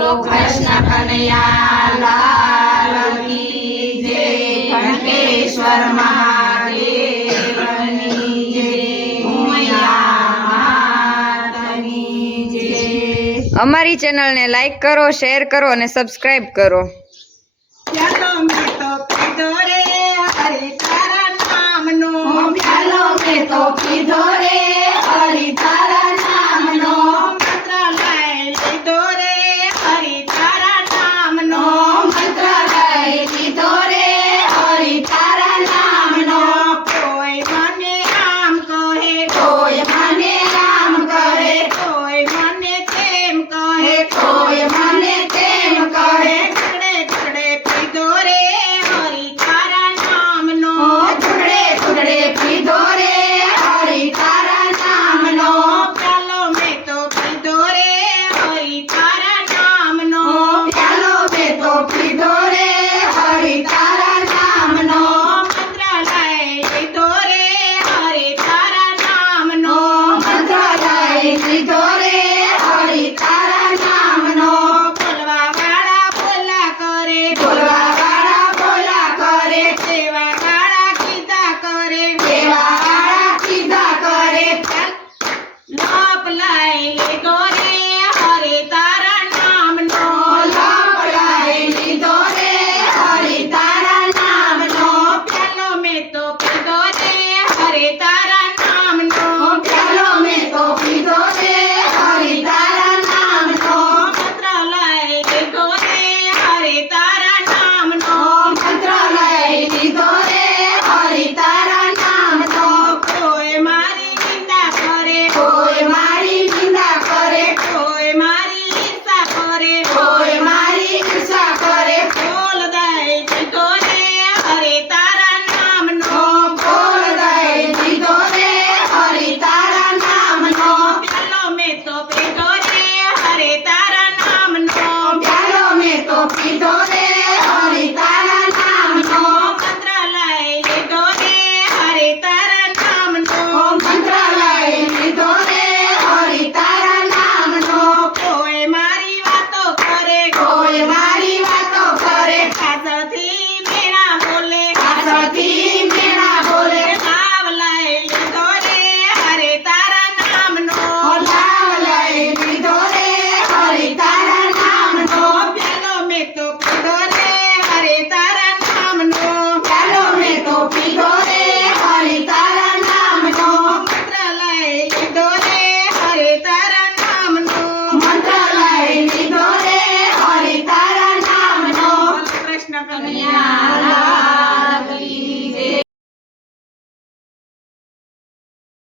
कृष्ण कन्हैया लाल की जय। घंटेश्वर महादेवनी जय। उमिया मातनी जय। અમારી ચેનલને લાઈક કરો, શેર કરો અને સબસ્ક્રાઇબ કરો। પ્યાલો મેં તો પીધો રે હરિ તારા નામનો, પ્યાલો મેં તો પીધો રે હરિ તારા નામનો, મંત્ર લઈ લીધો રે હરિ તારા નામનો, મંત્ર લઈ લીધો રે હરિ તારા નામનો। કોઈ મને આમ કહે, કોઈ મને આમ કહે, કોઈ મને તેમ કહે, કોઈ મને તેમ કહે, ટુકડે ટુકડે પીધો રે હરિ તારા નામનો, ટુકડે ટુકડે પીધો રે હરિ તારા નામનો, પ્યાલો મેં તો પીધો રે હરિ તારા નામનો, પ્યાલો મેં તો પીધો રે હરિ તારા નામનો, મંત્ર લઈ લીધો રે હરિ તારા નામનો, મંત્ર લઈ લીધો રે હરિ તારા નામનો। બોલવા વાળા બોલા કરે, બોલવા વાળા બોલા કરે, સેવા વાળા કીધા કરે, સેવા વાળા કીધા કરે, લાપ લઈ લીધો રે હરિ તારા નામનો, લાપ લઈ લીધો રે હરિ તારા નામનો, પ્યાલો મેં તો પીધો રે હરિ તારા નામનો, પ્યાલો મેં તો પીધો રે હરિ તારા નામનો, મંત્ર લઈ લીધો રે હરિ તારા નામનો, મંત્ર લઈ લીધો રે હરિ તારા નામનો। કોઈ મારી નિંદા કરે, કોઈ મારી નિંદા કરે, કોઈ મારી ઈર્ષા કરે, કોઈ મારી ઈર્ષા કરે, બોલ દઈ દીધો રે હરિ તારા નામનો, બોલ દઈ દીધો રે હરિ તારા નામનો, પ્યાલો મેં તો પીધો રે હરિ તારા નામનો, પ્યાલો મેં તો પીધો રે હરિ તારા નામનો, મંત્ર લઈ લીધો રે હરિ તારા નામનો, મંત્ર લઈ લીધો રે હરિ તારા નામનો। કોઈ મારી વાતો કરે, કોઈ મારી વાતો કરે, પાછળથી મેણા બોલે, પાછળથી મેણા બોલે, લાવ લઈ લીધો રે હરિ તારા નામનો, લાવ લઈ લીધો રે હરિ તારા નામનો, પ્યાલો મેં તો પીધો રે હરિ તારા નામનો, પ્યાલો મેં તો પીધો રે હરિ તારા નામનો, મંત્ર લઈ લીધો રે હરિ તારા નામનો, મંત્ર લઈ લીધો રે હરિ તારા નામનો। કૃષ્ણ કન્હૈયા